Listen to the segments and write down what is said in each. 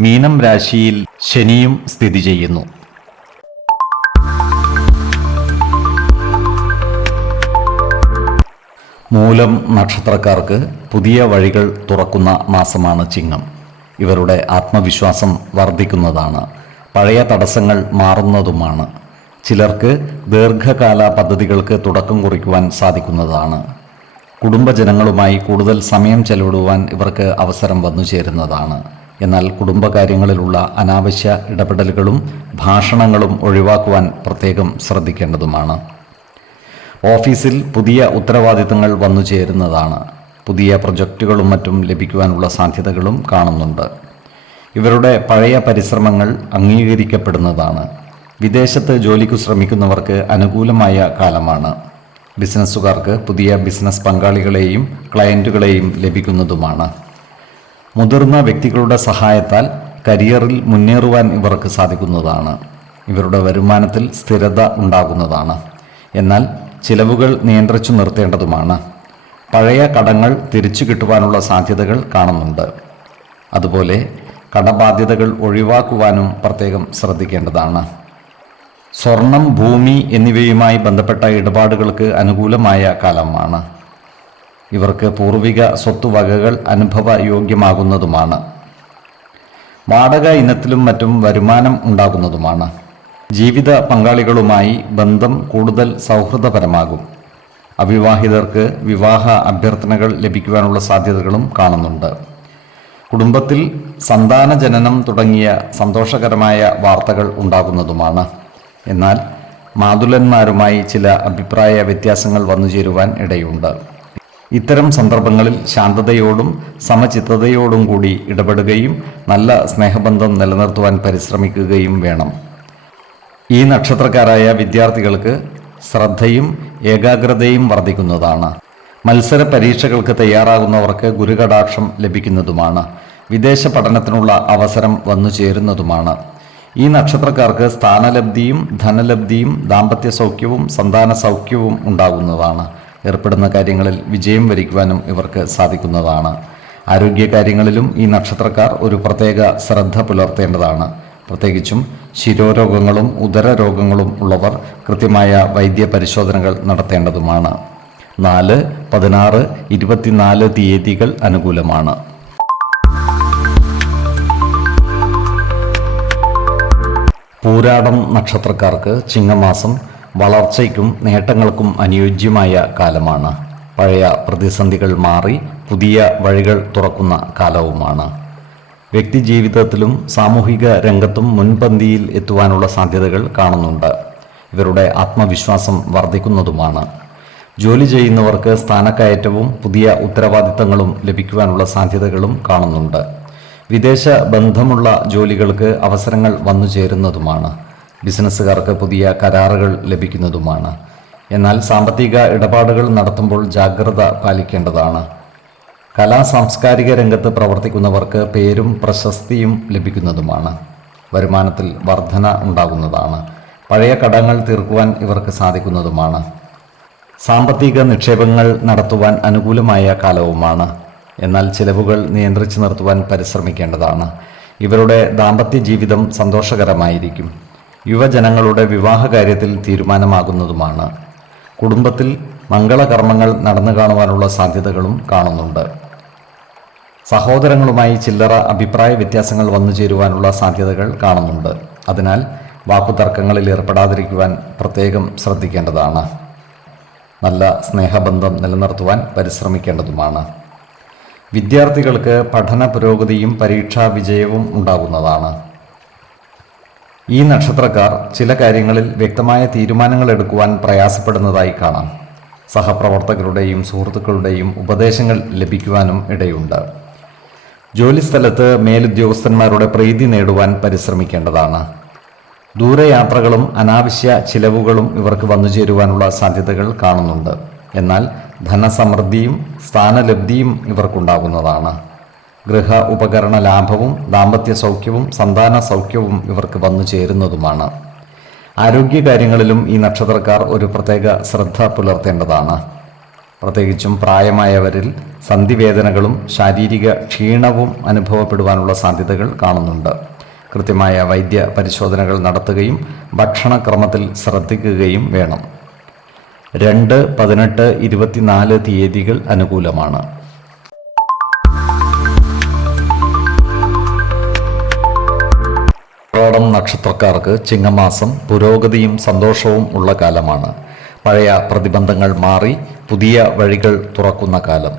മീനം രാശിയിൽ ശനിയും സ്ഥിതി ചെയ്യുന്നു. മൂലം നക്ഷത്രക്കാർക്ക് പുതിയ വഴികൾ തുറക്കുന്ന മാസമാണ് ചിങ്ങം. ഇവരുടെ ആത്മവിശ്വാസം വർദ്ധിക്കുന്നതാണ്. പഴയ തടസ്സങ്ങൾ മാറുന്നതുമാണ്. ചിലർക്ക് ദീർഘകാല പദ്ധതികൾക്ക് തുടക്കം കുറിക്കുവാൻ സാധിക്കുന്നതാണ്. കുടുംബജനങ്ങളുമായി കൂടുതൽ സമയം ചെലവിടുവാൻ ഇവർക്ക് അവസരം വന്നു ചേരുന്നതാണ്. എന്നാൽ കുടുംബകാര്യങ്ങളിലുള്ള അനാവശ്യ ഇടപെടലുകളും ഭാഷണങ്ങളും ഒഴിവാക്കുവാൻ പ്രത്യേകം ശ്രദ്ധിക്കേണ്ടതുമാണ്. ഓഫീസിൽ പുതിയ ഉത്തരവാദിത്തങ്ങൾ വന്നു ചേരുന്നതാണ്. പുതിയ പ്രൊജക്റ്റുകളും മറ്റും ലഭിക്കുവാനുള്ള സാധ്യതകളും കാണുന്നുണ്ട്. ഇവരുടെ പഴയ പരിശ്രമങ്ങൾ അംഗീകരിക്കപ്പെടുന്നതാണ്. വിദേശത്ത് ജോലിക്ക് ശ്രമിക്കുന്നവർക്ക് അനുകൂലമായ കാലമാണ്. ബിസിനസ്സുകാർക്ക് പുതിയ ബിസിനസ് പങ്കാളികളെയും ക്ലയന്റുകളെയും ലഭിക്കുന്നതുമാണ്. മുതിർന്ന വ്യക്തികളുടെ സഹായത്താൽ കരിയറിൽ മുന്നേറുവാൻ ഇവർക്ക് സാധിക്കുന്നതാണ്. ഇവരുടെ വരുമാനത്തിൽ സ്ഥിരത ഉണ്ടാകുന്നതാണ്. എന്നാൽ ചിലവുകൾ നിയന്ത്രിച്ചു നിർത്തേണ്ടതുമാണ്. പഴയ കടങ്ങൾ തിരിച്ചു കിട്ടുവാനുള്ള സാധ്യതകൾ കാണുന്നുണ്ട്. അതുപോലെ കടബാധ്യതകൾ ഒഴിവാക്കുവാനും പ്രത്യേകം ശ്രദ്ധിക്കേണ്ടതാണ്. സ്വർണം ഭൂമി എന്നിവയുമായി ബന്ധപ്പെട്ട ഇടപാടുകൾക്ക് അനുകൂലമായ കാലമാണ്. ഇവർക്ക് പൂർവിക സ്വത്തുവകകൾ അനുഭവയോഗ്യമാകുന്നതുമാണ്. വാടക ഇനത്തിലും മറ്റും വരുമാനം ഉണ്ടാകുന്നതുമാണ്. ജീവിത പങ്കാളികളുമായി ബന്ധം കൂടുതൽ സൗഹൃദപരമാകും. അവിവാഹിതർക്ക് വിവാഹ അഭ്യർത്ഥനകൾ ലഭിക്കുവാനുള്ള സാധ്യതകളും കാണുന്നുണ്ട്. കുടുംബത്തിൽ സന്താന ജനനം തുടങ്ങിയ സന്തോഷകരമായ വാർത്തകൾ ഉണ്ടാകുന്നതുമാണ്. എന്നാൽ മാതുലന്മാരുമായി ചില അഭിപ്രായ വ്യത്യാസങ്ങൾ വന്നു ചേരുവാൻ ഇടയുണ്ട്. ഇത്തരം സന്ദർഭങ്ങളിൽ ശാന്തതയോടും സമചിത്തതയോടും കൂടി ഇടപെടുകയും നല്ല സ്നേഹബന്ധം നിലനിർത്തുവാൻ പരിശ്രമിക്കുകയും വേണം. ഈ നക്ഷത്രക്കാരായ വിദ്യാർത്ഥികൾക്ക് ശ്രദ്ധയും ഏകാഗ്രതയും വർദ്ധിക്കുന്നതാണ്. മത്സര പരീക്ഷകൾക്ക് തയ്യാറാകുന്നവർക്ക് ഗുരുകടാക്ഷം ലഭിക്കുന്നതുമാണ്. വിദേശ പഠനത്തിനുള്ള അവസരം വന്നു ചേരുന്നതുമാണ്. ഈ നക്ഷത്രക്കാർക്ക് സ്ഥാനലബ്ധിയും ധനലബ്ധിയും ദാമ്പത്യ സൗഖ്യവും സന്താന സൗഖ്യവും ഉണ്ടാകുന്നതാണ്. ഏർപ്പെടുന്ന കാര്യങ്ങളിൽ വിജയം വരിക്കുവാനും ഇവർക്ക് സാധിക്കുന്നതാണ്. ആരോഗ്യകാര്യങ്ങളിലും ഈ നക്ഷത്രക്കാർ ഒരു പ്രത്യേക ശ്രദ്ധ പുലർത്തേണ്ടതാണ്. പ്രത്യേകിച്ചും ശിരോരോഗങ്ങളും ഉദര രോഗങ്ങളും ഉള്ളവർ കൃത്യമായ വൈദ്യ പരിശോധനകൾ നടത്തേണ്ടതുമാണ്. നാല് പതിനാറ് ഇരുപത്തിനാല് തീയതികൾ അനുകൂലമാണ്. പൂരാടം നക്ഷത്രക്കാർക്ക് ചിങ്ങമാസം വളർച്ചയ്ക്കും നേട്ടങ്ങൾക്കും അനുയോജ്യമായ കാലമാണ്. പഴയ പ്രതിസന്ധികൾ മാറി പുതിയ വഴികൾ തുറക്കുന്ന കാലവുമാണ്. വ്യക്തിജീവിതത്തിലും സാമൂഹിക രംഗത്തും മുൻപന്തിയിൽ എത്തുവാനുള്ള സാധ്യതകൾ കാണുന്നുണ്ട്. ഇവരുടെ ആത്മവിശ്വാസം വർദ്ധിക്കുന്നതുമാണ്. ജോലി ചെയ്യുന്നവർക്ക് സ്ഥാനക്കയറ്റവും പുതിയ ഉത്തരവാദിത്തങ്ങളും ലഭിക്കുവാനുള്ള സാധ്യതകളും കാണുന്നുണ്ട്. വിദേശ ബന്ധമുള്ള ജോലികൾക്ക് അവസരങ്ങൾ വന്നു ചേരുന്നതുമാണ് ബിസിനസ്സുകാർക്ക് പുതിയ കരാറുകൾ ലഭിക്കുന്നതുമാണ്. എന്നാൽ സാമ്പത്തിക ഇടപാടുകൾ നടത്തുമ്പോൾ ജാഗ്രത പാലിക്കേണ്ടതാണ്. കലാ സാംസ്കാരിക രംഗത്ത് പ്രവർത്തിക്കുന്നവർക്ക് പേരും പ്രശസ്തിയും ലഭിക്കുന്നതുമാണ്. വരുമാനത്തിൽ വർധന ഉണ്ടാകുന്നതാണ്. പഴയ കടങ്ങൾ തീർക്കുവാൻ ഇവർക്ക് സാധിക്കുന്നതുമാണ്. സാമ്പത്തിക നിക്ഷേപങ്ങൾ നടത്തുവാൻ അനുകൂലമായ കാലവുമാണ്. എന്നാൽ ചിലവുകൾ നിയന്ത്രിച്ചു നിർത്തുവാൻ പരിശ്രമിക്കേണ്ടതാണ്. ഇവരുടെ ദാമ്പത്യ ജീവിതം സന്തോഷകരമായിരിക്കും. യുവജനങ്ങളുടെ വിവാഹകാര്യത്തിൽ തീരുമാനമാകുന്നതുമാണ്. കുടുംബത്തിൽ മംഗളകർമ്മങ്ങൾ നടന്നു കാണുവാനുള്ള സാധ്യതകളും കാണുന്നുണ്ട്. സഹോദരങ്ങളുമായി ചില്ലറ അഭിപ്രായ വ്യത്യാസങ്ങൾ വന്നു ചേരുവാനുള്ള സാധ്യതകൾ കാണുന്നുണ്ട്. അതിനാൽ വാക്കുതർക്കങ്ങളിൽ ഏർപ്പെടാതിരിക്കുവാൻ പ്രത്യേകം ശ്രദ്ധിക്കേണ്ടതാണ്. നല്ല സ്നേഹബന്ധം നിലനിർത്തുവാൻ പരിശ്രമിക്കേണ്ടതുമാണ്. വിദ്യാർത്ഥികൾക്ക് പഠന പുരോഗതിയും പരീക്ഷാ വിജയവും ഉണ്ടാകുന്നതാണ്. ഈ നക്ഷത്രക്കാർ ചില കാര്യങ്ങളിൽ വ്യക്തമായ തീരുമാനങ്ങൾ എടുക്കുവാൻ പ്രയാസപ്പെടുന്നതായി കാണാം. സഹപ്രവർത്തകരുടെയും സുഹൃത്തുക്കളുടെയും ഉപദേശങ്ങൾ ലഭിക്കുവാനും ഇടയുണ്ട്. ജോലിസ്ഥലത്ത് മേലുദ്യോഗസ്ഥന്മാരുടെ പ്രീതി നേടുവാൻ പരിശ്രമിക്കേണ്ടതാണ്. ദൂരയാത്രകളും അനാവശ്യ ചിലവുകളും ഇവർക്ക് വന്നുചേരുവാനുള്ള സാധ്യതകൾ കാണുന്നുണ്ട്. എന്നാൽ ധനസമൃദ്ധിയും സ്ഥാനലബ്ധിയും ഇവർക്കുണ്ടാകുന്നതാണ്. ഗൃഹ ഉപകരണ ലാഭവും ദാമ്പത്യ സൗഖ്യവും സന്താന സൗഖ്യവും ഇവർക്ക് വന്നു ചേരുന്നതുമാണ്. ആരോഗ്യകാര്യങ്ങളിലും ഈ നക്ഷത്രക്കാർ ഒരു പ്രത്യേക ശ്രദ്ധ പുലർത്തേണ്ടതാണ്. പ്രത്യേകിച്ചും പ്രായമായവരിൽ സന്ധിവേദനകളും ശാരീരിക ക്ഷീണവും അനുഭവപ്പെടുവാനുള്ള സാധ്യതകൾ കാണുന്നുണ്ട്. കൃത്യമായ വൈദ്യ പരിശോധനകൾ നടത്തുകയും ഭക്ഷണക്രമത്തിൽ ശ്രദ്ധിക്കുകയും വേണം. രണ്ട് പതിനെട്ട് ഇരുപത്തിനാല് തീയതികൾ അനുകൂലമാണ്. ഉത്രാടം നക്ഷത്രക്കാർക്ക് ചിങ്ങമാസം പുരോഗതിയും സന്തോഷവും ഉള്ള കാലമാണ്. പഴയ പ്രതിബന്ധങ്ങൾ മാറി പുതിയ വഴികൾ തുറക്കുന്ന കാലം.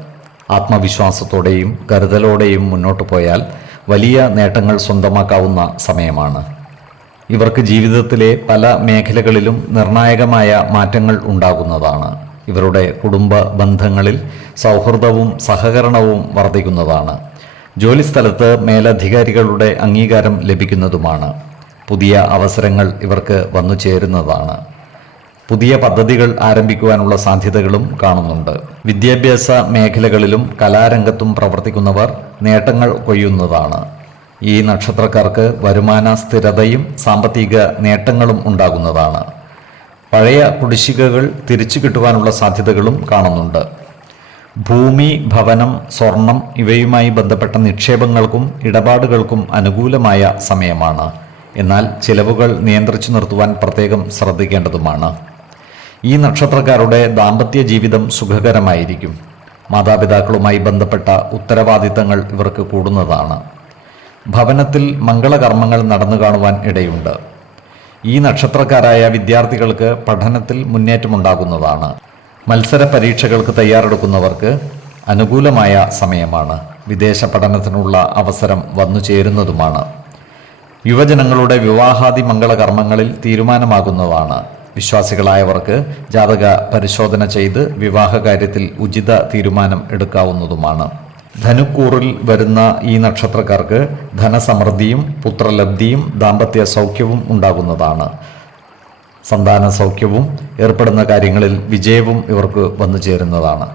ആത്മവിശ്വാസത്തോടെയും കരുതലോടെയും മുന്നോട്ട് പോയാൽ വലിയ നേട്ടങ്ങൾ സ്വന്തമാക്കാവുന്ന സമയമാണ്. ഇവർക്ക് ജീവിതത്തിലെ പല മേഖലകളിലും നിർണായകമായ മാറ്റങ്ങൾ ഉണ്ടാകുന്നതാണ്. ഇവരുടെ കുടുംബ ബന്ധങ്ങളിൽ സൗഹൃദവും സഹകരണവും വർദ്ധിക്കുന്നതാണ്. ജോലിസ്ഥലത്ത് മേലധികാരികളുടെ അംഗീകാരം ലഭിക്കുന്നതുമാണ്. പുതിയ അവസരങ്ങൾ ഇവർക്ക് വന്നു ചേരുന്നതാണ്. പുതിയ പദ്ധതികൾ ആരംഭിക്കുവാനുള്ള സാധ്യതകളും കാണുന്നുണ്ട്. വിദ്യാഭ്യാസ മേഖലകളിലും കലാരംഗത്തും പ്രവർത്തിക്കുന്നവർ നേട്ടങ്ങൾ കൊയ്യുന്നതാണ്. ഈ നക്ഷത്രക്കാർക്ക് വരുമാന സ്ഥിരതയും സാമ്പത്തിക നേട്ടങ്ങളും ഉണ്ടാകുന്നതാണ്. പഴയ കുടിശ്ശികകൾ തിരിച്ചു കിട്ടുവാനുള്ള സാധ്യതകളും കാണുന്നുണ്ട്. ഭൂമി ഭവനം സ്വർണം ഇവയുമായി ബന്ധപ്പെട്ട നിക്ഷേപങ്ങൾക്കും ഇടപാടുകൾക്കും അനുകൂലമായ സമയമാണ്. എന്നാൽ ചിലവുകൾ നിയന്ത്രിച്ചു നിർത്തുവാൻ പ്രത്യേകം ശ്രദ്ധിക്കേണ്ടതുമാണ്. ഈ നക്ഷത്രക്കാരുടെ ദാമ്പത്യ ജീവിതം സുഖകരമായിരിക്കും. മാതാപിതാക്കളുമായി ബന്ധപ്പെട്ട ഉത്തരവാദിത്തങ്ങൾ ഇവർക്ക് കൂടുന്നതാണ്. ഭവനത്തിൽ മംഗളകർമ്മങ്ങൾ നടന്നു കാണുവാൻ ഇടയുണ്ട്. ഈ നക്ഷത്രക്കാരായ വിദ്യാർത്ഥികൾക്ക് പഠനത്തിൽ മുന്നേറ്റമുണ്ടാകുന്നതാണ്. മത്സര പരീക്ഷകൾക്ക് തയ്യാറെടുക്കുന്നവർക്ക് അനുകൂലമായ സമയമാണ്. വിദേശ പഠനത്തിനുള്ള അവസരം വന്നു ചേരുന്നതുമാണ്. യുവജനങ്ങളുടെ വിവാഹാദി മംഗളകർമ്മങ്ങളിൽ തീരുമാനമാകുന്നതാണ്. വിശ്വാസികളായവർക്ക് ജാതക പരിശോധന ചെയ്ത് വിവാഹ കാര്യത്തിൽ ഉചിത തീരുമാനം എടുക്കാവുന്നതുമാണ്. ധനുക്കൂറിൽ വരുന്ന ഈ നക്ഷത്രക്കാർക്ക് ധനസമൃദ്ധിയും പുത്രലബ്ധിയും ദാമ്പത്യ സൗഖ്യവും ഉണ്ടാകുന്നതാണ്. സന്താന സൗഖ്യവും ഏർപ്പെടുന്ന കാര്യങ്ങളിൽ വിജയവും ഇവർക്ക് വന്നു ചേരുന്നതാണ്.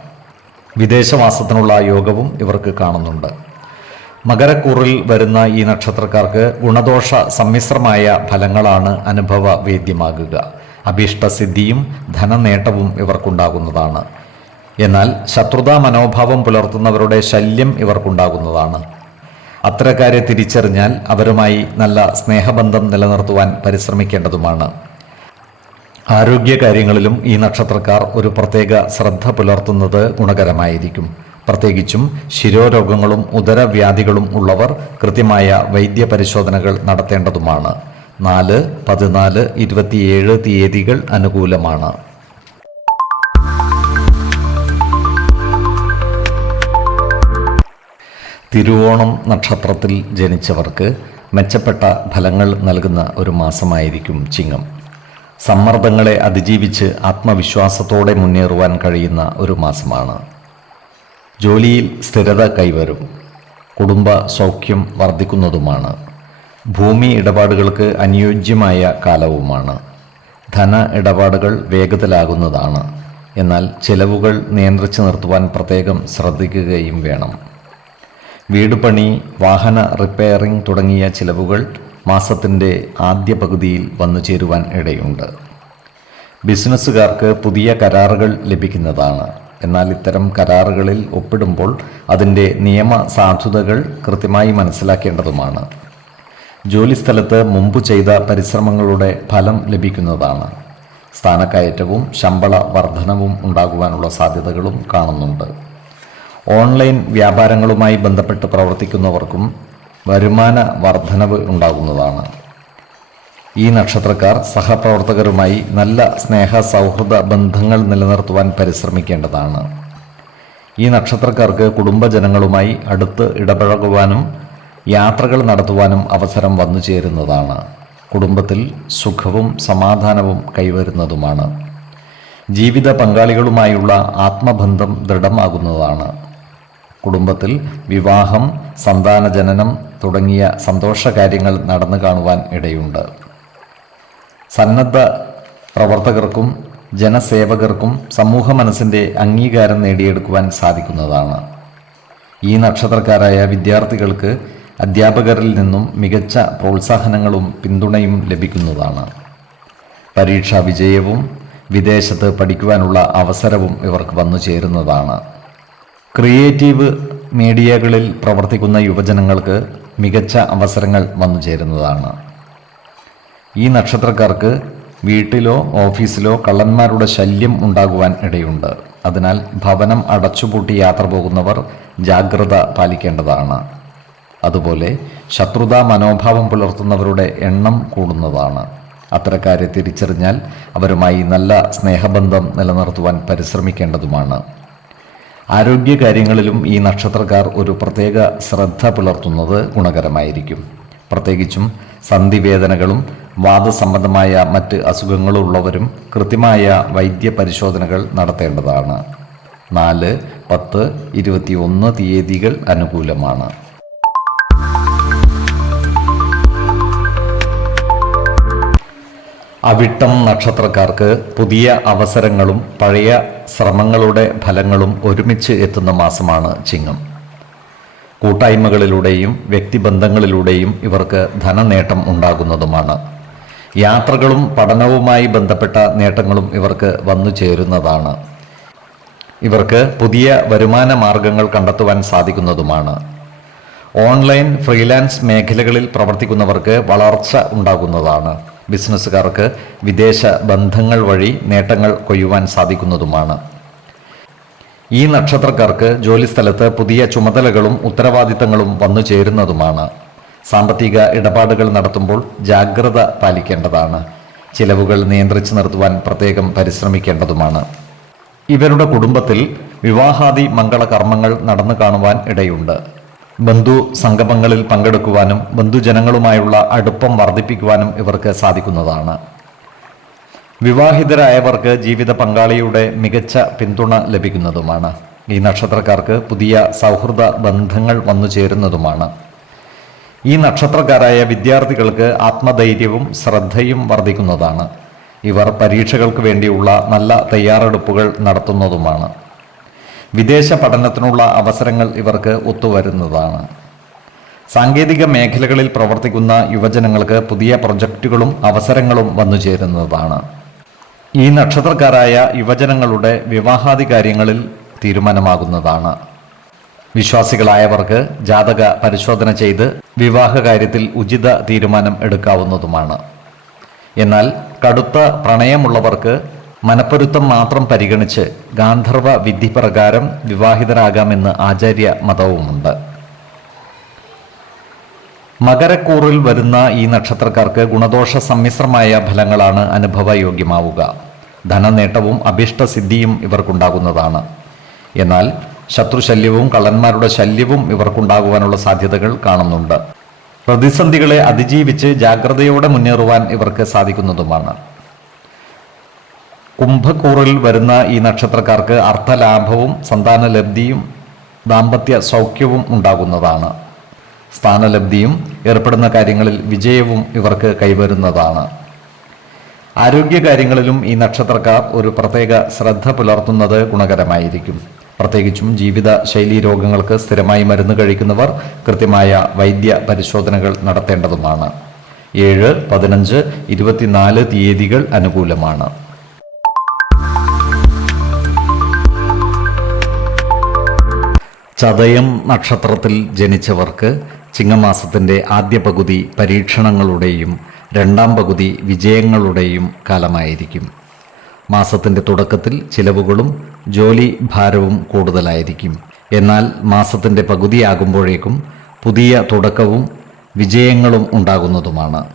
വിദേശവാസത്തിനുള്ള യോഗവും ഇവർക്ക് കാണുന്നുണ്ട്. മകരക്കൂറിൽ വരുന്ന ഈ നക്ഷത്രക്കാർക്ക് ഗുണദോഷ സമ്മിശ്രമായ ഫലങ്ങളാണ് അനുഭവ വേദ്യമാകുക. അഭീഷ്ടസിദ്ധിയും ധനനേട്ടവും ഇവർക്കുണ്ടാകുന്നതാണ്. എന്നാൽ ശത്രുതാ മനോഭാവം പുലർത്തുന്നവരുടെ ശല്യം ഇവർക്കുണ്ടാകുന്നതാണ്. അത്തരക്കാരെ തിരിച്ചറിഞ്ഞാൽ അവരുമായി നല്ല സ്നേഹബന്ധം നിലനിർത്തുവാൻ പരിശ്രമിക്കേണ്ടതുമാണ്. ആരോഗ്യകാര്യങ്ങളിലും ഈ നക്ഷത്രക്കാർ ഒരു പ്രത്യേക ശ്രദ്ധ പുലർത്തുന്നത് ഗുണകരമായിരിക്കും. പ്രത്യേകിച്ചും ശിരോരോഗങ്ങളും ഉദരവ്യാധികളും ഉള്ളവർ കൃത്യമായ വൈദ്യ പരിശോധനകൾ നടത്തേണ്ടതുമാണ്. നാല് പതിനാല് ഇരുപത്തിയേഴ് തീയതികൾ അനുകൂലമാണ്. തിരുവോണം നക്ഷത്രത്തിൽ ജനിച്ചവർക്ക് മെച്ചപ്പെട്ട ഫലങ്ങൾ നൽകുന്ന ഒരു മാസമായിരിക്കും ചിങ്ങം. സമ്മർദ്ദങ്ങളെ അതിജീവിച്ച് ആത്മവിശ്വാസത്തോടെ മുന്നേറുവാൻ കഴിയുന്ന ഒരു മാസമാണ്. ജോലിയിൽ സ്ഥിരത കൈവരും. കുടുംബ സൗഖ്യം വർദ്ധിക്കുന്നതുമാണ്. ഭൂമി ഇടപാടുകൾക്ക് അനുയോജ്യമായ കാലവുമാണ്. ധന ഇടപാടുകൾ വേഗത്തിലാകുന്നതാണ്. എന്നാൽ ചെലവുകൾ നിയന്ത്രിച്ചു നിർത്തുവാൻ പ്രത്യേകം ശ്രദ്ധിക്കുകയും വേണം. വീട് പണി വാഹന റിപ്പയറിംഗ് തുടങ്ങിയ ചിലവുകൾ മാസത്തിന്റെ ആദ്യ പകുതിയിൽ വന്നു ചേരുവാൻ ഇടയുണ്ട്. ബിസിനസ്സുകാർക്ക് പുതിയ കരാറുകൾ ലഭിക്കുന്നതാണ്. എന്നാൽ ഇത്തരം കരാറുകളിൽ ഒപ്പിടുമ്പോൾ അതിന്റെ നിയമ സാധുതകൾ കൃത്യമായി മനസ്സിലാക്കേണ്ടതുമാണ്. ജോലിസ്ഥലത്ത് മുമ്പ് ചെയ്ത പരിശ്രമങ്ങളുടെ ഫലം ലഭിക്കുന്നതാണ്. സ്ഥാനക്കയറ്റവും ശമ്പള വർധനവും ഉണ്ടാകുവാനുള്ള സാധ്യതകളും കാണുന്നുണ്ട്. ഓൺലൈൻ വ്യാപാരങ്ങളുമായി ബന്ധപ്പെട്ട് പ്രവർത്തിക്കുന്നവർക്കും വരുമാന വർധനവ് ഉണ്ടാകുന്നതാണ്. ഈ നക്ഷത്രക്കാർ സഹപ്രവർത്തകരുമായി നല്ല സ്നേഹ സൗഹൃദ ബന്ധങ്ങൾ നിലനിർത്തുവാൻ പരിശ്രമിക്കേണ്ടതാണ്. ഈ നക്ഷത്രക്കാർക്ക് കുടുംബജനങ്ങളുമായി അടുത്ത് ഇടപഴകുവാനും യാത്രകൾ നടത്തുവാനും അവസരം വന്നു ചേരുന്നതാണ്. കുടുംബത്തിൽ സുഖവും സമാധാനവും കൈവരുന്നതുമാണ്. ജീവിത പങ്കാളികളുമായുള്ള ആത്മബന്ധം ദൃഢമാകുന്നതാണ്. കുടുംബത്തിൽ വിവാഹം സന്താന ജനനം തുടങ്ങിയ സന്തോഷ കാര്യങ്ങൾ നടന്നു കാണുവാൻ ഇടയുണ്ട്. സന്നദ്ധ പ്രവർത്തകർക്കും ജനസേവകർക്കും സമൂഹ മനസ്സിന്റെ അംഗീകാരം നേടിയെടുക്കുവാൻ സാധിക്കുന്നതാണ്. ഈ നക്ഷത്രക്കാരായ വിദ്യാർത്ഥികൾക്ക് അധ്യാപകരിൽ നിന്നും മികച്ച പ്രോത്സാഹനങ്ങളും പിന്തുണയും ലഭിക്കുന്നതാണ്. പരീക്ഷാ വിജയവും വിദേശത്ത് പഠിക്കുവാനുള്ള അവസരവും ഇവർക്ക് വന്നു ചേരുന്നതാണ്. ക്രിയേറ്റീവ് മീഡിയകളിൽ പ്രവർത്തിക്കുന്ന യുവജനങ്ങൾക്ക് മികച്ച അവസരങ്ങൾ വന്നു ചേരുന്നതാണ്. ഈ നക്ഷത്രക്കാർക്ക് വീട്ടിലോ ഓഫീസിലോ കള്ളന്മാരുടെ ശല്യം ഉണ്ടാകുവാൻ ഇടയുണ്ട്. അതിനാൽ ഭവനം അടച്ചുപൂട്ടി യാത്ര പോകുന്നവർ ജാഗ്രത പാലിക്കേണ്ടതാണ്. അതുപോലെ ശത്രുതാ മനോഭാവം പുലർത്തുന്നവരുടെ എണ്ണം കൂടുന്നതാണ്. അത്തരക്കാരെ തിരിച്ചറിഞ്ഞാൽ അവരുമായി നല്ല സ്നേഹബന്ധം നിലനിർത്തുവാൻ പരിശ്രമിക്കേണ്ടതുമാണ്. ആരോഗ്യകാര്യങ്ങളിലും ഈ നക്ഷത്രക്കാർ ഒരു പ്രത്യേക ശ്രദ്ധ പുലർത്തുന്നത് ഗുണകരമായിരിക്കും. പ്രത്യേകിച്ചും സന്ധിവേദനകളും വാദസംബന്ധമായ മറ്റ് അസുഖങ്ങളുള്ളവരും കൃത്യമായ വൈദ്യ പരിശോധനകൾ നടത്തേണ്ടതാണ്. നാല് പത്ത് ഇരുപത്തിയൊന്ന് തീയതികൾ അനുകൂലമാണ്. അവിട്ടം നക്ഷത്രക്കാർക്ക് പുതിയ അവസരങ്ങളും പഴയ ശ്രമങ്ങളുടെ ഫലങ്ങളും ഒരുമിച്ച് എത്തുന്ന മാസമാണ് ചിങ്ങം. കൂട്ടായ്മകളിലൂടെയും വ്യക്തിബന്ധങ്ങളിലൂടെയും ഇവർക്ക് ധനനേട്ടം ഉണ്ടാകുന്നതുമാണ്. യാത്രകളും പഠനവുമായി ബന്ധപ്പെട്ട നേട്ടങ്ങളും ഇവർക്ക് വന്നു ചേരുന്നതാണ്. ഇവർക്ക് പുതിയ വരുമാന മാർഗങ്ങൾ കണ്ടെത്തുവാൻ സാധിക്കുന്നതുമാണ്. ഓൺലൈൻ ഫ്രീലാൻസ് മേഖലകളിൽ പ്രവർത്തിക്കുന്നവർക്ക് വളർച്ച ഉണ്ടാകുന്നതാണ്. ബിസിനസ്സുകാർക്ക് വിദേശ ബന്ധങ്ങൾ വഴി നേട്ടങ്ങൾ കൊയ്യുവാൻ സാധിക്കുന്നതുമാണ്. ഈ നക്ഷത്രക്കാർക്ക് ജോലിസ്ഥലത്ത് പുതിയ ചുമതലകളും ഉത്തരവാദിത്തങ്ങളും വന്നു ചേരുന്നതുമാണ്. സാമ്പത്തിക ഇടപാടുകൾ നടത്തുമ്പോൾ ജാഗ്രത പാലിക്കേണ്ടതാണ്. ചിലവുകൾ നിയന്ത്രിച്ചു നിർത്തുവാൻ പ്രത്യേകം പരിശ്രമിക്കേണ്ടതുമാണ്. ഇവരുടെ കുടുംബത്തിൽ വിവാഹാദി മംഗളകർമ്മങ്ങൾ നടന്നു കാണുവാൻ ഇടയുണ്ട്. ബന്ധു സംഗമങ്ങളിൽ പങ്കെടുക്കുവാനും ബന്ധുജനങ്ങളുമായുള്ള അടുപ്പം വർദ്ധിപ്പിക്കുവാനും ഇവർക്ക് സാധിക്കുന്നതാണ്. വിവാഹിതരായവർക്ക് ജീവിത പങ്കാളിയുടെ മികച്ച പിന്തുണ ലഭിക്കുന്നതുമാണ്. ഈ നക്ഷത്രക്കാർക്ക് പുതിയ സൗഹൃദ ബന്ധങ്ങൾ വന്നു ചേരുന്നതുമാണ്. ഈ നക്ഷത്രക്കാരായ വിദ്യാർത്ഥികൾക്ക് ആത്മധൈര്യവും ശ്രദ്ധയും വർദ്ധിക്കുന്നതാണ്. ഇവർ പരീക്ഷകൾക്ക് വേണ്ടിയുള്ള നല്ല തയ്യാറെടുപ്പുകൾ നടത്തുന്നതുമാണ്. വിദേശ പഠനത്തിനുള്ള അവസരങ്ങൾ ഇവർക്ക് ഒത്തുവരുന്നതാണ്. സാങ്കേതിക മേഖലകളിൽ പ്രവർത്തിക്കുന്ന യുവജനങ്ങൾക്ക് പുതിയ പ്രൊജക്റ്റുകളും അവസരങ്ങളും വന്നു ചേരുന്നതാണ്. ഈ നക്ഷത്രക്കാരായ യുവജനങ്ങളുടെ വിവാഹാദി കാര്യങ്ങളിൽ തീരുമാനമാകുന്നതാണ്. വിശ്വാസികളായവർക്ക് ജാതക പരിശോധന ചെയ്ത് വിവാഹ കാര്യത്തിൽ ഉചിത തീരുമാനം എടുക്കാവുന്നതുമാണ്. എന്നാൽ കടുത്ത പ്രണയമുള്ളവർക്ക് മനപ്പൊരുത്തം മാത്രം പരിഗണിച്ച് ഗാന്ധർവ വിധി പ്രകാരം വിവാഹിതരാകാമെന്ന് ആചാര്യ മതവുമുണ്ട്. മകരക്കൂറിൽ വരുന്ന ഈ നക്ഷത്രക്കാർക്ക് ഗുണദോഷ സമ്മിശ്രമായ ഫലങ്ങളാണ് അനുഭവയോഗ്യമാവുക. ധനനേട്ടവും അഭിഷ്ടസിദ്ധിയും ഇവർക്കുണ്ടാകുന്നതാണ്. എന്നാൽ ശത്രുശല്യവും കള്ളന്മാരുടെ ശല്യവും ഇവർക്കുണ്ടാകുവാനുള്ള സാധ്യതകൾ കാണുന്നുണ്ട്. പ്രതിസന്ധികളെ അതിജീവിച്ച് ജാഗ്രതയോടെ മുന്നേറുവാൻ ഇവർക്ക് സാധിക്കുന്നതുമാണ്. കുംഭക്കൂറിൽ വരുന്ന ഈ നക്ഷത്രക്കാർക്ക് അർത്ഥലാഭവും സന്താനലബ്ധിയും ദാമ്പത്യ സൗഖ്യവും ഉണ്ടാകുന്നതാണ്. സ്ഥാനലബ്ധിയും ഏർപ്പെടുന്ന കാര്യങ്ങളിൽ വിജയവും ഇവർക്ക് കൈവരുന്നതാണ്. ആരോഗ്യകാര്യങ്ങളിലും ഈ നക്ഷത്രക്കാർ ഒരു പ്രത്യേക ശ്രദ്ധ പുലർത്തുന്നത് ഗുണകരമായിരിക്കും. പ്രത്യേകിച്ചും ജീവിത ശൈലി രോഗങ്ങൾക്ക് സ്ഥിരമായി മരുന്ന് കഴിക്കുന്നവർ കൃത്യമായ വൈദ്യ പരിശോധനകൾ നടത്തേണ്ടതുമാണ്. ഏഴ് പതിനഞ്ച് ഇരുപത്തിനാല് തീയതികൾ അനുകൂലമാണ്. ചതയം നക്ഷത്രത്തിൽ ജനിച്ചവർക്ക് ചിങ്ങമാസത്തിന്റെ ആദ്യ പകുതി പരീക്ഷണങ്ങളുടെയും രണ്ടാം പകുതി വിജയങ്ങളുടെയും കാലമായിരിക്കും. മാസത്തിന്റെ തുടക്കത്തിൽ ചിലവുകളും ജോലി ഭാരവും കൂടുതലായിരിക്കും. എന്നാൽ മാസത്തിന്റെ പകുതിയാകുമ്പോഴേക്കും പുതിയ തുടക്കവും വിജയങ്ങളും ഉണ്ടാകുന്നതുമാണ്.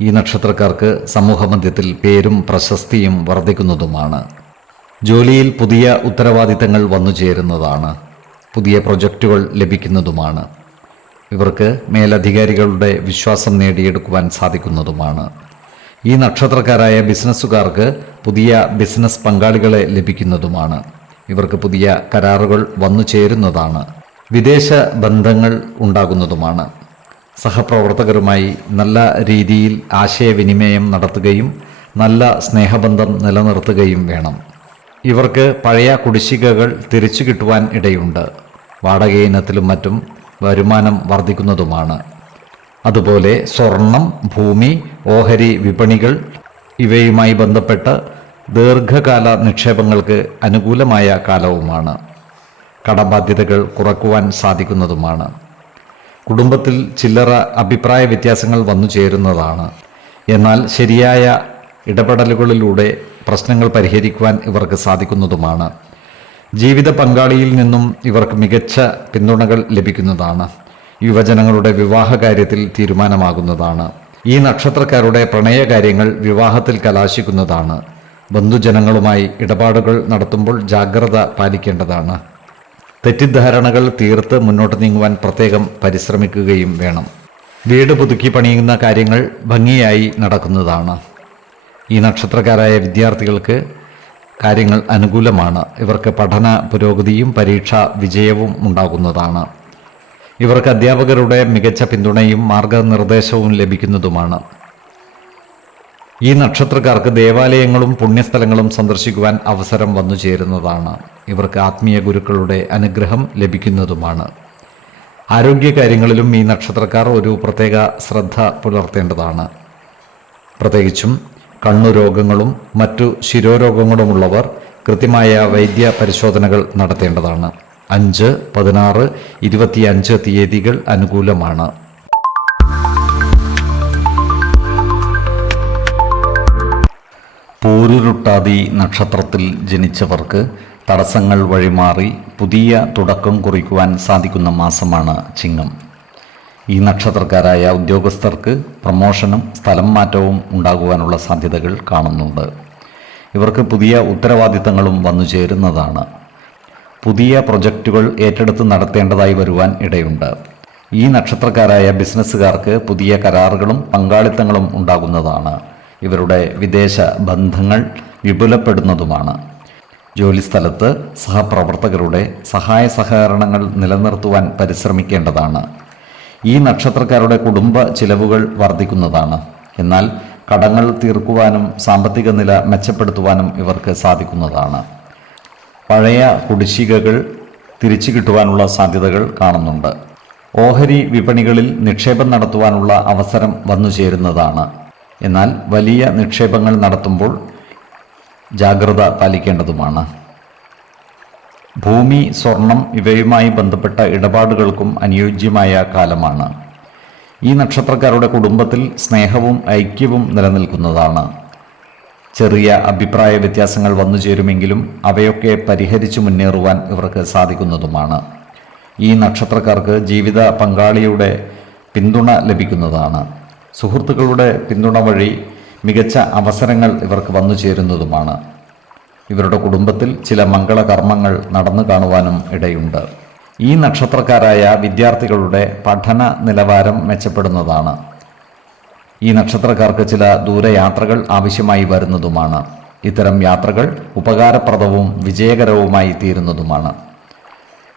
ഈ നക്ഷത്രക്കാർക്ക് സമൂഹമധ്യത്തിൽ പേരും പ്രശസ്തിയും വർദ്ധിക്കുന്നതുമാണ്. ജോലിയിൽ പുതിയ ഉത്തരവാദിത്തങ്ങൾ വന്നു ചേരുന്നതാണ്. പുതിയ പ്രൊജക്റ്റുകൾ ലഭിക്കുന്നതുമാണ്. ഇവർക്ക് മേലധികാരികളുടെ വിശ്വാസം നേടിയെടുക്കുവാൻ സാധിക്കുന്നതുമാണ്. ഈ നക്ഷത്രക്കാരായ ബിസിനസ്സുകാർക്ക് പുതിയ ബിസിനസ് പങ്കാളികളെ ലഭിക്കുന്നതുമാണ്. ഇവർക്ക് പുതിയ കരാറുകൾ വന്നു ചേരുന്നതാണ്. വിദേശ ബന്ധങ്ങൾ ഉണ്ടാകുന്നതുമാണ്. സഹപ്രവർത്തകരുമായി നല്ല രീതിയിൽ ആശയവിനിമയം നടത്തുകയും നല്ല സ്നേഹബന്ധം നിലനിർത്തുകയും വേണം. ഇവർക്ക് പഴയ കുടിശ്ശികകൾ തിരിച്ചു കിട്ടുവാൻ ഇടയുണ്ട്. വാടക ഇനത്തിലും മറ്റും വരുമാനം വർദ്ധിക്കുന്നതുമാണ്. അതുപോലെ സ്വർണം ഭൂമി ഓഹരി വിപണികൾ ഇവയുമായി ബന്ധപ്പെട്ട് ദീർഘകാല നിക്ഷേപങ്ങൾക്ക് അനുകൂലമായ കാലവുമാണ്. കടബാധ്യതകൾ കുറക്കുവാൻ സാധിക്കുന്നതുമാണ്. കുടുംബത്തിൽ ചില്ലറ അഭിപ്രായ വ്യത്യാസങ്ങൾ വന്നു ചേരുന്നതാണ് എന്നാൽ ശരിയായ ഇടപെടലുകളിലൂടെ പ്രശ്നങ്ങൾ പരിഹരിക്കുവാൻ ഇവർക്ക് സാധിക്കുന്നതുമാണ്. ജീവിത പങ്കാളിയിൽ നിന്നും ഇവർക്ക് മികച്ച പിന്തുണകൾ ലഭിക്കുന്നതാണ്. യുവജനങ്ങളുടെ വിവാഹ കാര്യത്തിൽ തീരുമാനമാകുന്നതാണ്. ഈ നക്ഷത്രക്കാരുടെ പ്രണയകാര്യങ്ങൾ വിവാഹത്തിൽ കലാശിക്കുന്നതാണ്. ബന്ധുജനങ്ങളുമായി ഇടപാടുകൾ നടത്തുമ്പോൾ ജാഗ്രത പാലിക്കേണ്ടതാണ്. തെറ്റിദ്ധാരണകൾ തീർത്ത് മുന്നോട്ട് നീങ്ങുവാൻ പ്രത്യേകം പരിശ്രമിക്കുകയും വേണം. വീട് പുതുക്കി പണിയുന്ന കാര്യങ്ങൾ ഭംഗിയായി നടക്കുന്നതാണ്. ഈ നക്ഷത്രക്കാരായ വിദ്യാർത്ഥികൾക്ക് കാര്യങ്ങൾ അനുകൂലമാണ്. ഇവർക്ക് പഠന പുരോഗതിയും പരീക്ഷാ വിജയവും ഉണ്ടാകുന്നതാണ്. ഇവർക്ക് അധ്യാപകരുടെ മികച്ച പിന്തുണയും മാർഗനിർദ്ദേശവും ലഭിക്കുന്നതുമാണ്. ഈ നക്ഷത്രക്കാർക്ക് ദേവാലയങ്ങളും പുണ്യസ്ഥലങ്ങളും സന്ദർശിക്കുവാൻ അവസരം വന്നു ചേരുന്നതാണ്. ഇവർക്ക് ആത്മീയ ഗുരുക്കളുടെ അനുഗ്രഹം ലഭിക്കുന്നതുമാണ്. ആരോഗ്യകാര്യങ്ങളിലും ഈ നക്ഷത്രക്കാർ ഒരു പ്രത്യേക ശ്രദ്ധ പുലർത്തേണ്ടതാണ്. പ്രത്യേകിച്ചും കണ്ണുരോഗങ്ങളും മറ്റു ശിരോരോഗങ്ങളുമുള്ളവർ കൃത്യമായ വൈദ്യ പരിശോധനകൾ നടത്തേണ്ടതാണ്. അഞ്ച് പതിനാറ് ഇരുപത്തിയഞ്ച് തീയതികൾ അനുകൂലമാണ്. പൂരുരുട്ടാതി നക്ഷത്രത്തിൽ ജനിച്ചവർക്ക് തടസ്സങ്ങൾ വഴിമാറി പുതിയ തുടക്കം കുറിക്കുവാൻ സാധിക്കുന്ന മാസമാണ് ചിങ്ങം. ഈ നക്ഷത്രക്കാരായ ഉദ്യോഗസ്ഥർക്ക് പ്രമോഷനും സ്ഥലം മാറ്റവും ഉണ്ടാകുവാനുള്ള സാധ്യതകൾ കാണുന്നുണ്ട്. ഇവർക്ക് പുതിയ ഉത്തരവാദിത്തങ്ങളും വന്നു ചേരുന്നതാണ്. പുതിയ പ്രൊജക്റ്റുകൾ ഏറ്റെടുത്ത് നടത്തേണ്ടതായി വരുവാൻ ഇടയുണ്ട്. ഈ നക്ഷത്രക്കാരായ ബിസിനസ്സുകാർക്ക് പുതിയ കരാറുകളും പങ്കാളിത്തങ്ങളും ഉണ്ടാകുന്നതാണ്. ഇവരുടെ വിദേശ ബന്ധങ്ങൾ വിപുലപ്പെടുന്നതുമാണ്. ജോലിസ്ഥലത്ത് സഹപ്രവർത്തകരുടെ സഹായ സഹകരണങ്ങൾ നിലനിർത്തുവാൻ പരിശ്രമിക്കേണ്ടതാണ്. ഈ നക്ഷത്രക്കാരുടെ കുടുംബ ചിലവുകൾ വർദ്ധിക്കുന്നതാണ്. എന്നാൽ കടങ്ങൾ തീർക്കുവാനും സാമ്പത്തിക നില മെച്ചപ്പെടുത്തുവാനും ഇവർക്ക് സാധിക്കുന്നതാണ്. പഴയ കുടിശ്ശികകൾ തിരിച്ചു കിട്ടുവാനുള്ള സാധ്യതകൾ കാണുന്നുണ്ട്. ഓഹരി വിപണികളിൽ നിക്ഷേപം നടത്തുവാനുള്ള അവസരം വന്നു ചേരുന്നതാണ്. എന്നാൽ വലിയ നിക്ഷേപങ്ങൾ നടത്തുമ്പോൾ ജാഗ്രത പാലിക്കേണ്ടതുമാണ്. ഭൂമി സ്വർണം ഇവയുമായി ബന്ധപ്പെട്ട ഇടപാടുകൾക്കും അനുയോജ്യമായ കാലമാണ്. ഈ നക്ഷത്രക്കാരുടെ കുടുംബത്തിൽ സ്നേഹവും ഐക്യവും നിലനിൽക്കുന്നതാണ്. ചെറിയ അഭിപ്രായ വ്യത്യാസങ്ങൾ വന്നു ചേരുമെങ്കിലും അവയൊക്കെ പരിഹരിച്ചു മുന്നേറുവാൻ ഇവർക്ക് സാധിക്കുന്നതുമാണ്. ഈ നക്ഷത്രക്കാർക്ക് ജീവിത പങ്കാളിയുടെ പിന്തുണ ലഭിക്കുന്നതാണ്. സുഹൃത്തുക്കളുടെ പിന്തുണ വഴി മികച്ച അവസരങ്ങൾ ഇവർക്ക് വന്നു ചേരുന്നതുമാണ്. ഇവരുടെ കുടുംബത്തിൽ ചില മംഗളകർമ്മങ്ങൾ നടന്നു കാണുവാനും ഇടയുണ്ട്. ഈ നക്ഷത്രക്കാരായ വിദ്യാർത്ഥികളുടെ പഠന നിലവാരം മെച്ചപ്പെടുന്നതാണ്. ഈ നക്ഷത്രക്കാർക്ക് ചില ദൂരയാത്രകൾ ആവശ്യമായി വരുന്നതുമാണ്. ഇത്തരം യാത്രകൾ ഉപകാരപ്രദവും വിജയകരവുമായി തീരുന്നതുമാണ്.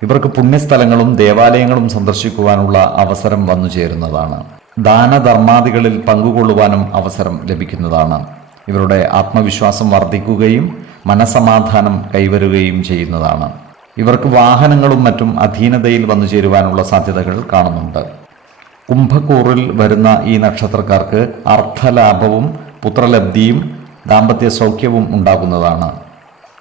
ഇവർക്ക് പുണ്യസ്ഥലങ്ങളും ദേവാലയങ്ങളും സന്ദർശിക്കുവാനുള്ള അവസരം വന്നു ചേരുന്നതാണ്. ദാനധർമാദികളിൽ പങ്കുകൊള്ളുവാനും അവസരം ലഭിക്കുന്നതാണ്. ഇവരുടെ ആത്മവിശ്വാസം വർദ്ധിക്കുകയും മനസമാധാനം കൈവരുകയും ചെയ്യുന്നതാണ്. ഇവർക്ക് വാഹനങ്ങളും മറ്റും അധീനതയിൽ വന്നു ചേരുവാനുള്ള സാധ്യതകൾ കാണുന്നുണ്ട്. കുംഭക്കൂറിൽ വരുന്ന ഈ നക്ഷത്രക്കാർക്ക് അർത്ഥലാഭവും പുത്രലബ്ധിയും ദാമ്പത്യ സൗഖ്യവും ഉണ്ടാകുന്നതാണ്.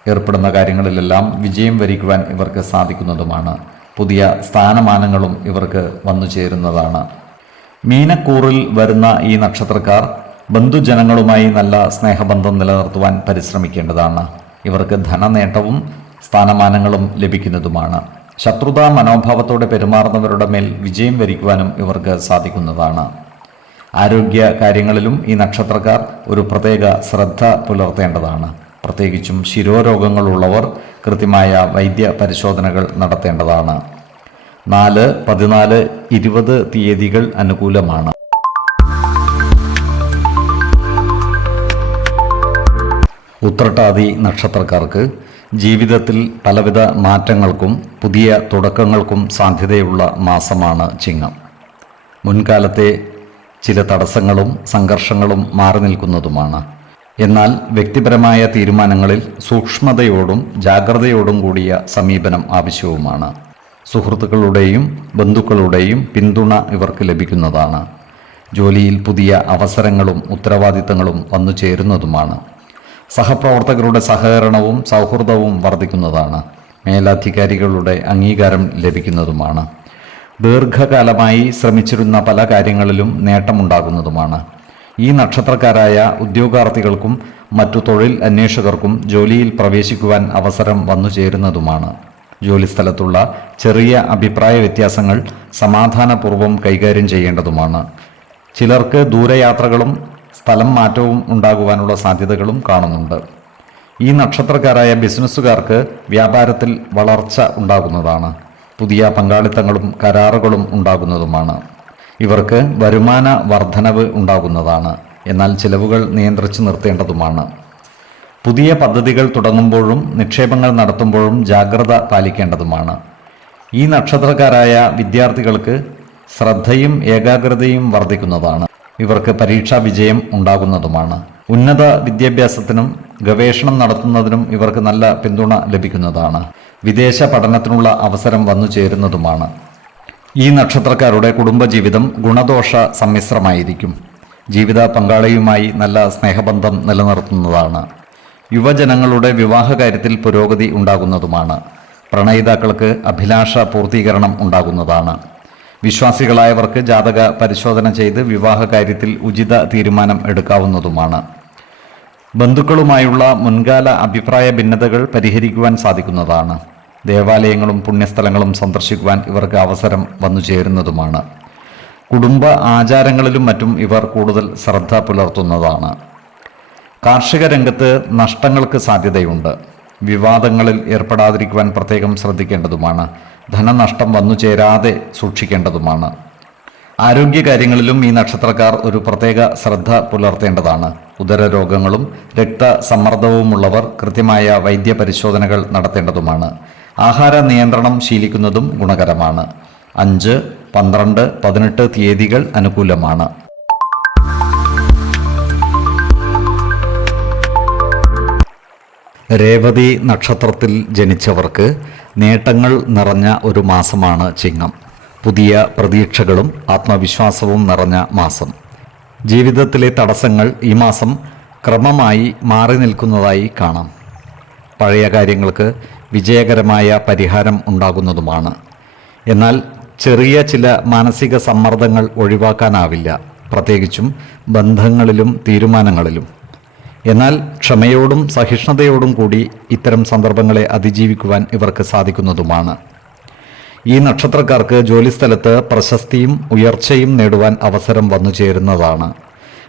ഏർപ്പെടുന്ന കാര്യങ്ങളിലെല്ലാം വിജയം വരിക്കുവാൻ ഇവർക്ക് സാധിക്കുന്നതുമാണ്. പുതിയ സ്ഥാനമാനങ്ങളും ഇവർക്ക് വന്നു ചേരുന്നതാണ്. മീനക്കൂറിൽ വരുന്ന ഈ നക്ഷത്രക്കാർ ബന്ധുജനങ്ങളുമായി നല്ല സ്നേഹബന്ധം നിലനിർത്തുവാൻ പരിശ്രമിക്കേണ്ടതാണ്. ഇവർക്ക് ധനനേട്ടവും സ്ഥാനമാനങ്ങളും ലഭിക്കുന്നതുമാണ്. ശത്രുതാ മനോഭാവത്തോടെ പെരുമാറുന്നവരുടെ മേൽ വിജയം വരിക്കുവാനും ഇവർക്ക് സാധിക്കുന്നതാണ്. ആരോഗ്യ കാര്യങ്ങളിലും ഈ നക്ഷത്രക്കാർ ഒരു പ്രത്യേക ശ്രദ്ധ പുലർത്തേണ്ടതാണ്. പ്രത്യേകിച്ചും ശിരോരോഗങ്ങളുള്ളവർ കൃത്യമായ വൈദ്യ പരിശോധനകൾ നടത്തേണ്ടതാണ്. നാല് പതിനാല് ഇരുപത് തീയതികൾ അനുകൂലമാണ്. ഉത്രട്ടാതി നക്ഷത്രക്കാർക്ക് ജീവിതത്തിൽ പലവിധ മാറ്റങ്ങൾക്കും പുതിയ തുടക്കങ്ങൾക്കും സാധ്യതയുള്ള മാസമാണ് ചിങ്ങം. മുൻകാലത്തെ ചില തടസ്സങ്ങളും സംഘർഷങ്ങളും മാറി നിൽക്കുന്നതുമാണ്. എന്നാൽ വ്യക്തിപരമായ തീരുമാനങ്ങളിൽ സൂക്ഷ്മതയോടും ജാഗ്രതയോടും കൂടിയ സമീപനം ആവശ്യവുമാണ്. സുഹൃത്തുക്കളുടെയും ബന്ധുക്കളുടെയും പിന്തുണ ഇവർക്ക് ലഭിക്കുന്നതാണ്. ജോലിയിൽ പുതിയ അവസരങ്ങളും ഉത്തരവാദിത്തങ്ങളും വന്നു ചേരുന്നതുമാണ് സഹപ്രവർത്തകരുടെ സഹകരണവും സൗഹൃദവും വർദ്ധിക്കുന്നതാണ്. മേലധികാരികളുടെ അംഗീകാരം ലഭിക്കുന്നതുമാണ്. ദീർഘകാലമായി ശ്രമിച്ചിരുന്ന പല കാര്യങ്ങളിലും നേട്ടമുണ്ടാകുന്നതുമാണ്. ഈ നക്ഷത്രക്കാരായ ഉദ്യോഗാർത്ഥികൾക്കും മറ്റു തൊഴിൽ അന്വേഷകർക്കും ജോലിയിൽ പ്രവേശിക്കുവാൻ അവസരം വന്നു ചേരുന്നതുമാണ്. ജോലിസ്ഥലത്തുള്ള ചെറിയ അഭിപ്രായ വ്യത്യാസങ്ങൾ സമാധാനപൂർവം കൈകാര്യം ചെയ്യേണ്ടതുമാണ്. ചിലർക്ക് ദൂരയാത്രകളും സ്ഥലം മാറ്റവും ഉണ്ടാകുവാനുള്ള സാധ്യതകളും കാണുന്നുണ്ട്. ഈ നക്ഷത്രക്കാരായ ബിസിനസ്സുകാർക്ക് വ്യാപാരത്തിൽ വളർച്ച ഉണ്ടാകുന്നതാണ്. പുതിയ പങ്കാളിത്തങ്ങളും കരാറുകളും ഉണ്ടാകുന്നതുമാണ്. ഇവർക്ക് വരുമാന വർധനവ് ഉണ്ടാകുന്നതാണ്. എന്നാൽ ചിലവുകൾ നിയന്ത്രിച്ചു നിർത്തേണ്ടതുമാണ്. പുതിയ പദ്ധതികൾ തുടങ്ങുമ്പോഴും നിക്ഷേപങ്ങൾ നടത്തുമ്പോഴും ജാഗ്രത പാലിക്കേണ്ടതുമാണ്. ഈ നക്ഷത്രക്കാരായ വിദ്യാർത്ഥികൾക്ക് ശ്രദ്ധയും ഏകാഗ്രതയും വർദ്ധിക്കുന്നതാണ്. ഇവർക്ക് പരീക്ഷാ വിജയം ഉണ്ടാകുന്നതുമാണ്. ഉന്നത വിദ്യാഭ്യാസത്തിനും ഗവേഷണം നടത്തുന്നതിനും ഇവർക്ക് നല്ല പിന്തുണ ലഭിക്കുന്നതാണ്. വിദേശ പഠനത്തിനുള്ള അവസരം വന്നു ചേരുന്നതുമാണ്. ഈ നക്ഷത്രക്കാരുടെ കുടുംബജീവിതം ഗുണദോഷ സമ്മിശ്രമായിരിക്കും. ജീവിത പങ്കാളിയുമായി നല്ല സ്നേഹബന്ധം നിലനിർത്തുന്നതാണ്. യുവജനങ്ങളുടെ വിവാഹ കാര്യത്തിൽ പുരോഗതി ഉണ്ടാകുന്നതുമാണ്. പ്രണയിതാക്കൾക്ക് അഭിലാഷ പൂർത്തീകരണം ഉണ്ടാകുന്നതാണ്. വിശ്വാസികളായവർക്ക് ജാതക പരിശോധന ചെയ്ത് വിവാഹ കാര്യത്തിൽ ഉചിത തീരുമാനം എടുക്കാവുന്നതുമാണ്. ബന്ധുക്കളുമായുള്ള മുൻകാല അഭിപ്രായ ഭിന്നതകൾ പരിഹരിക്കുവാൻ സാധിക്കുന്നതാണ്. ദേവാലയങ്ങളും പുണ്യസ്ഥലങ്ങളും സന്ദർശിക്കുവാൻ ഇവർക്ക് അവസരം വന്നു ചേരുന്നതുമാണ്. കുടുംബ ആചാരങ്ങളിലും മറ്റും ഇവർ കൂടുതൽ ശ്രദ്ധ പുലർത്തുന്നതാണ്. കാർഷിക രംഗത്ത് നഷ്ടങ്ങൾക്ക് സാധ്യതയുണ്ട്. വിവാദങ്ങളിൽ ഏർപ്പെടാതിരിക്കുവാൻ പ്രത്യേകം ശ്രദ്ധിക്കേണ്ടതുമാണ്. ധനനഷ്ടം വന്നു ചേരാതെ സൂക്ഷിക്കേണ്ടതുമാണ്. ആരോഗ്യകാര്യങ്ങളിലും ഈ നക്ഷത്രക്കാർ ഒരു പ്രത്യേക ശ്രദ്ധ പുലർത്തേണ്ടതാണ്. ഉദരരോഗങ്ങളും രക്തസമ്മർദ്ദവുമുള്ളവർ കൃത്യമായ വൈദ്യപരിശോധനകൾ നടത്തേണ്ടതുമാണ്. ആഹാര നിയന്ത്രണം ശീലിക്കുന്നതും ഗുണകരമാണ്. അഞ്ച് പന്ത്രണ്ട് പതിനെട്ട് തീയതികൾ അനുകൂലമാണ്. രേവതി നക്ഷത്രത്തിൽ ജനിച്ചവർക്ക് നേട്ടങ്ങൾ നിറഞ്ഞ ഒരു മാസമാണ് ചിങ്ങം. പുതിയ പ്രതീക്ഷകളും ആത്മവിശ്വാസവും നിറഞ്ഞ മാസം. ജീവിതത്തിലെ തടസ്സങ്ങൾ ഈ മാസം ക്രമമായി മാറി നിൽക്കുന്നതായി കാണാം. പഴയ കാര്യങ്ങൾക്ക് വിജയകരമായ പരിഹാരം ഉണ്ടാകുന്നതുമാണ്. എന്നാൽ ചെറിയ ചില മാനസിക സമ്മർദ്ദങ്ങൾ ഒഴിവാക്കാനാവില്ല. പ്രത്യേകിച്ചും ബന്ധങ്ങളിലും തീരുമാനങ്ങളിലും. എന്നാൽ ക്ഷമയോടും സഹിഷ്ണുതയോടും കൂടി ഇത്തരം സന്ദർഭങ്ങളെ അതിജീവിക്കുവാൻ ഇവർക്ക് സാധിക്കുന്നതുമാണ്. ഈ നക്ഷത്രക്കാർക്ക് ജോലിസ്ഥലത്ത് പ്രശസ്തിയും ഉയർച്ചയും നേടുവാൻ അവസരം വന്നു ചേരുന്നതാണ്.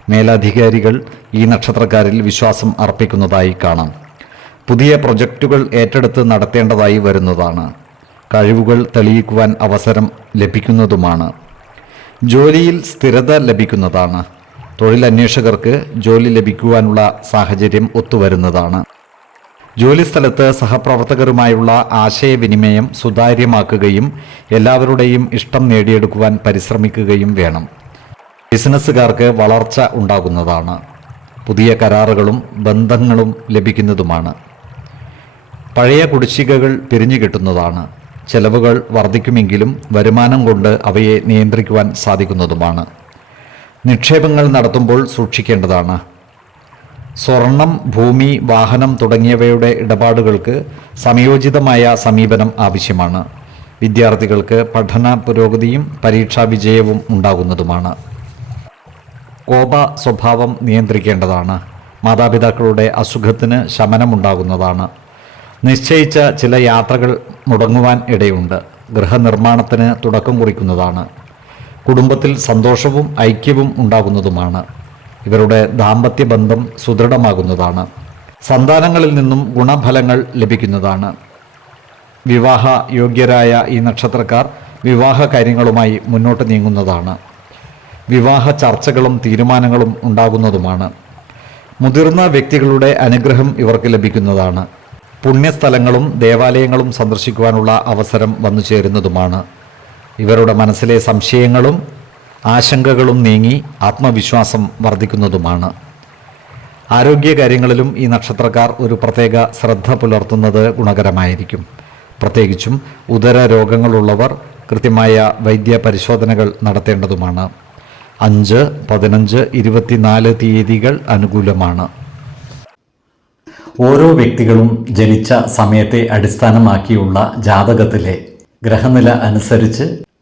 മേലധികാരികൾ ഈ നക്ഷത്രക്കാരിൽ വിശ്വാസം അർപ്പിക്കുന്നതായി കാണാം. പുതിയ പ്രൊജക്റ്റുകൾ ഏറ്റെടുത്ത് നടത്തേണ്ടതായി വരുന്നതാണ്. കഴിവുകൾ തെളിയിക്കുവാൻ അവസരം ലഭിക്കുന്നതുമാണ്. ജോലിയിൽ സ്ഥിരത ലഭിക്കുന്നതാണ്. തൊഴിലന്വേഷകർക്ക് ജോലി ലഭിക്കുവാനുള്ള സാഹചര്യം ഒത്തുവരുന്നതാണ്. ജോലിസ്ഥലത്ത് സഹപ്രവർത്തകരുമായുള്ള ആശയവിനിമയം സുതാര്യമാക്കുകയും എല്ലാവരുടെയും ഇഷ്ടം നേടിയെടുക്കുവാൻ പരിശ്രമിക്കുകയും വേണം. ബിസിനസ്സുകാർക്ക് വളർച്ച ഉണ്ടാകുന്നതാണ്. പുതിയ കരാറുകളും ബന്ധങ്ങളും ലഭിക്കുന്നതുമാണ്. പഴയ കുടിശ്ശികകൾ പിരിഞ്ഞു കിട്ടുന്നതാണ്. ചെലവുകൾ വർദ്ധിക്കുമെങ്കിലും വരുമാനം കൊണ്ട് അവയെ നിയന്ത്രിക്കുവാൻ സാധിക്കുന്നതുമാണ്. നിക്ഷേപങ്ങൾ നടത്തുമ്പോൾ സൂക്ഷിക്കേണ്ടതാണ്. സ്വർണം ഭൂമി വാഹനം തുടങ്ങിയവയുടെ ഇടപാടുകൾക്ക് സമയോചിതമായ സമീപനം ആവശ്യമാണ്. വിദ്യാർത്ഥികൾക്ക് പഠന പുരോഗതിയും പരീക്ഷാ വിജയവും ഉണ്ടാകുന്നതുമാണ്. കോപ സ്വഭാവം നിയന്ത്രിക്കേണ്ടതാണ്. മാതാപിതാക്കളുടെ അസുഖത്തിന് ശമനമുണ്ടാകുന്നതാണ്. നിശ്ചയിച്ച ചില യാത്രകൾ മുടങ്ങുവാൻ ഇടയുണ്ട്. ഗൃഹനിർമ്മാണത്തിന് തുടക്കം കുറിക്കുന്നതാണ്. കുടുംബത്തിൽ സന്തോഷവും ഐക്യവും ഉണ്ടാകുന്നതുമാണ്. ഇവരുടെ ദാമ്പത്യ ബന്ധം സുദൃഢമാകുന്നതാണ്. സന്താനങ്ങളിൽ നിന്നും ഗുണഫലങ്ങൾ ലഭിക്കുന്നതാണ്. വിവാഹ യോഗ്യരായ ഈ നക്ഷത്രക്കാർ വിവാഹ കാര്യങ്ങളുമായി മുന്നോട്ട് നീങ്ങുന്നതാണ്. വിവാഹ ചർച്ചകളും തീരുമാനങ്ങളും ഉണ്ടാകുന്നതുമാണ്. മുതിർന്ന വ്യക്തികളുടെ അനുഗ്രഹം ഇവർക്ക് ലഭിക്കുന്നതാണ്. പുണ്യസ്ഥലങ്ങളും ദേവാലയങ്ങളും സന്ദർശിക്കുവാനുള്ള അവസരം വന്നു ചേരുന്നതുമാണ് ഇവരുടെ മനസ്സിലെ സംശയങ്ങളും ആശങ്കകളും നീങ്ങി ആത്മവിശ്വാസം വർദ്ധിക്കുന്നതുമാണ്. ആരോഗ്യകാര്യങ്ങളിലും ഈ നക്ഷത്രക്കാർ ഒരു പ്രത്യേക ശ്രദ്ധ പുലർത്തുന്നത് ഗുണകരമായിരിക്കും. പ്രത്യേകിച്ചും ഉദര രോഗങ്ങളുള്ളവർ കൃത്യമായ വൈദ്യ പരിശോധനകൾ നടത്തേണ്ടതുമാണ്. അഞ്ച് പതിനഞ്ച് ഇരുപത്തിനാല് തീയതികൾ അനുകൂലമാണ്. ഓരോ വ്യക്തികളും ജനിച്ച സമയത്തെ അടിസ്ഥാനമാക്കിയുള്ള ജാതകത്തിലെ ഗ്രഹനില അനുസരിച്ച്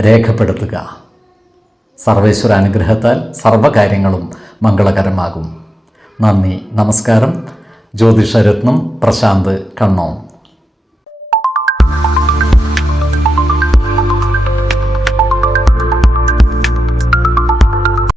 രേഖപ്പെടുത്തുക. സർവേശ്വര അനുഗ്രഹത്താൽ സർവകാര്യങ്ങളും മംഗളകരമാകും. നന്ദി നമസ്കാരം. ജ്യോതിഷരത്നം പ്രശാന്ത് കണ്ണോം.